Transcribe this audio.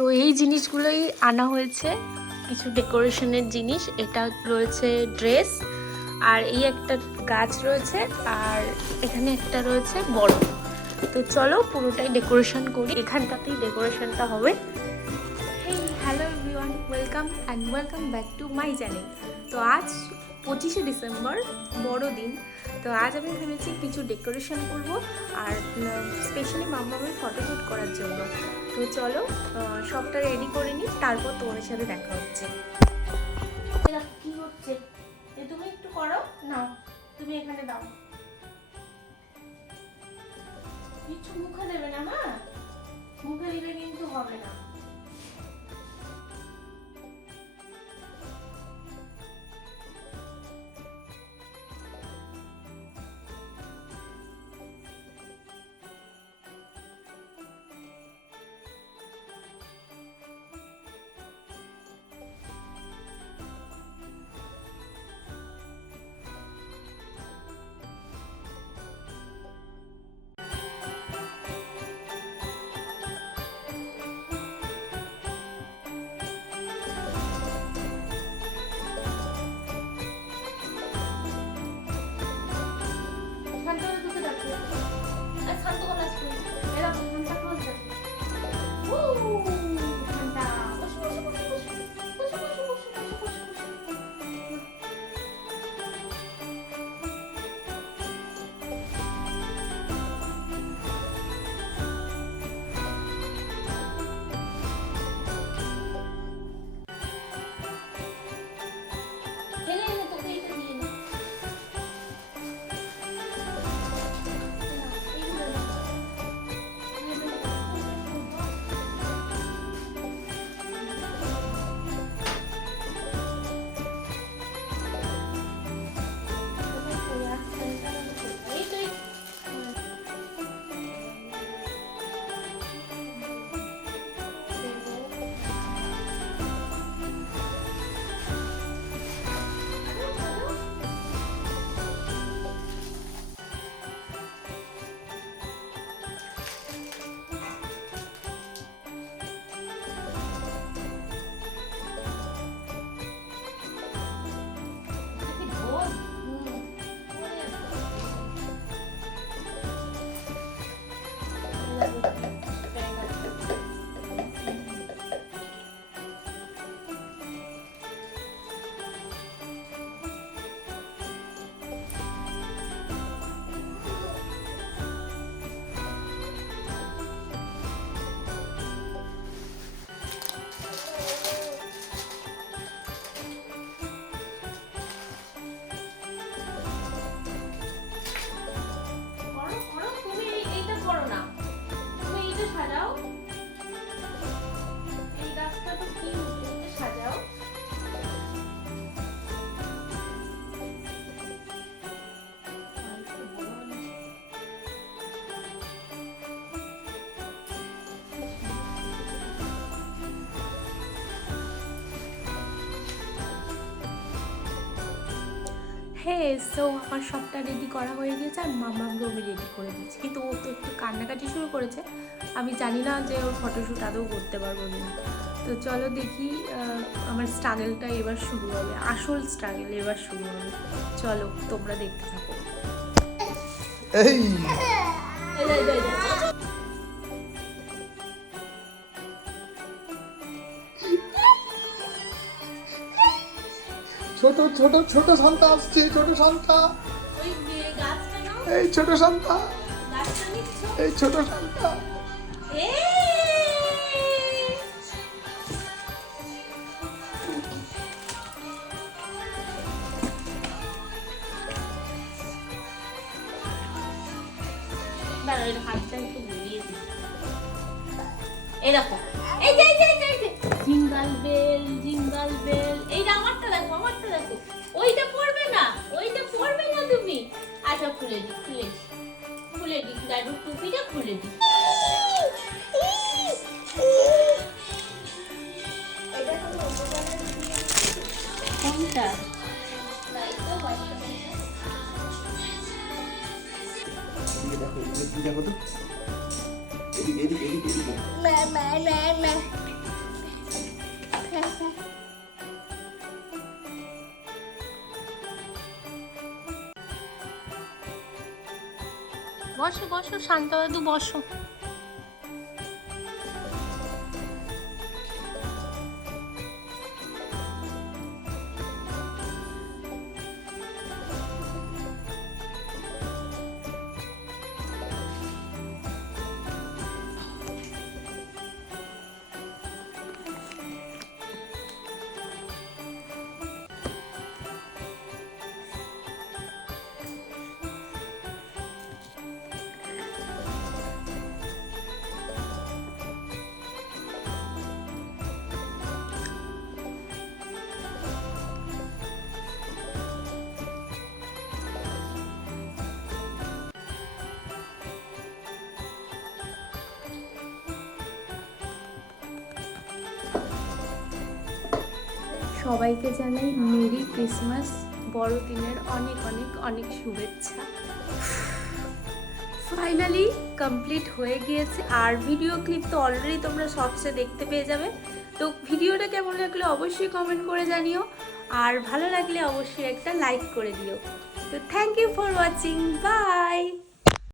তো এই জিনিসগুলোই আনা হয়েছে, কিছু ডেকোরেশনের জিনিস। এটা রয়েছে ড্রেস, আর এই একটা গাছ রয়েছে, আর এখানে একটা রয়েছে বড়। তো চলো পুরোটাই ডেকোরেশন করি, এখানটাতেই ডেকোরেশনটা হবে। Hey hello everyone, welcome back to my channel. তো আজ 25শে ডিসেম্বর, বড়দিন। তো আজ আমি ভেবেছি কিছু ডেকোরেশন করব, আর স্পেশালি মাম্মামের ফটোশ্যুট করার জন্য। তো চলো সবটা রেডি করে নিই, তারপর তোমাদের সাথে দেখা হচ্ছে। কি হচ্ছে তুমি একটু করো না, তুমি এখানে দাও। কিছু মুখে দেবে না মা, মুখে দিলে কিন্তু হবে না। হ্যাঁ, সো আমার সবটা রেডি করা হয়ে গেছে, আর মাম্মামকে আমি রেডি করে দিয়েছি, কিন্তু ও তো একটু কান্নাকাটি শুরু করেছে। আমি জানি না যে ওর ফটোশ্যুট আদৌ করতে পারবো না। তো চলো দেখি, আমার স্ট্রাগলটা এবার শুরু হবে, আসল স্ট্রাগল এবার শুরু হবে। চলো তোমরা দেখতে থাকো। এই ছোট ছোট ছোট শান্তা আসছে, ছোট শান্তা, এই ছোট শান্তা, এই ছোট শান্তা। হাতটা একটু ঘুরিয়ে দিই। এই দেখো, এই যে জিঙ্গল বেল জিঙ্গল বেল, এইটা আমারটা দেখো, আমারটা দেখো। ওইটা পড়বে না, ওইটা পড়বে না তুমি। আচ্ছা খুলে দি দাদুর টুপিটা খুলে দি। কোনটা? দেখো তো, এদিকে এদিকে এদিকে এদিকে। বসো বসো শান্তাবাদু বসো। সবাইকে জানাই মেরি ক্রিসমাস, বড়দিনের অনেক অনেক অনেক শুভেচ্ছা। ফাইনালি কমপ্লিট হয়ে গিয়েছে, আর ভিডিও ক্লিপ তো অলরেডি তোমরা শর্টসে দেখতে পেয়ে যাবে। তো ভিডিওটা কেমন লাগলো অবশ্যই কমেন্ট করে জানিও, আর ভালো লাগলে অবশ্যই একটা লাইক করে দিও। তো thank you for watching, by.